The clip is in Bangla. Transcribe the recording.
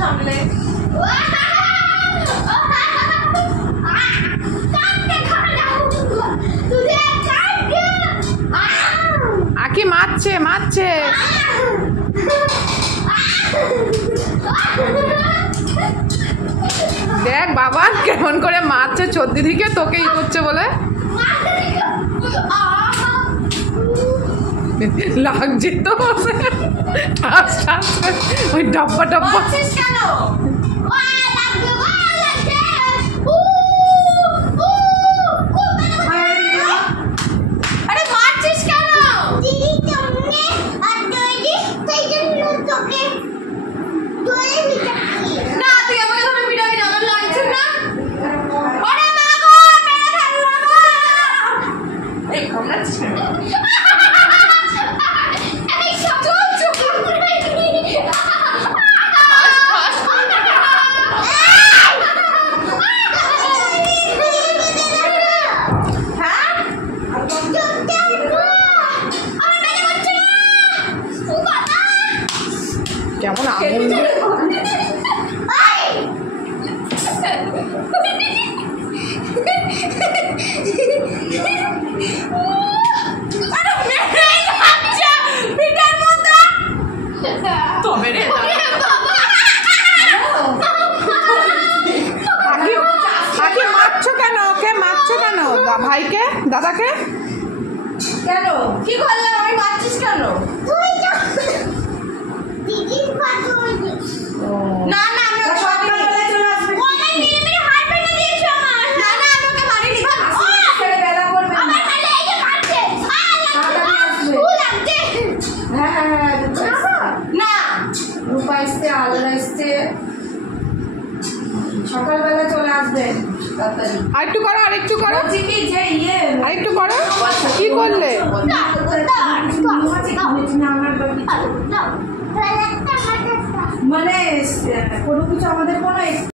সামলে। আকি মারছে মারছে। দেখ বাবা কেমন করে মারছে চোদ্দি দিকে তোকে ই করছে বলে। লাগছে তো ওই ডাব্বা ডাব্বা। কেমন আঙুল মারছো কেন? ওকে মারছো কেন? ভাইকে দাদাকে কেন? কি করলাম আমি? মারছিস কেন? না না আমি সকালবেলায় চলে আসবো। ও আমার মেরে মেরে হাত ভেঙে দিয়েছে আমার। না না আমি ওকে মারিনি। ছেড়ে বেলা করবে আমার খালি এই যে কাটছে। ও লাগছে। হ্যাঁ হ্যাঁ হ্যাঁ না রূপা আসছে আলোরা আসছে সকালবেলা চলে আসবেন তাড়াতাড়ি। আরেকটু করো আরেকটু করো বলছি কি যে ইয়ে আরেকটু করো। কি করলে? মানে কোনো কিছু আমাদের কোনো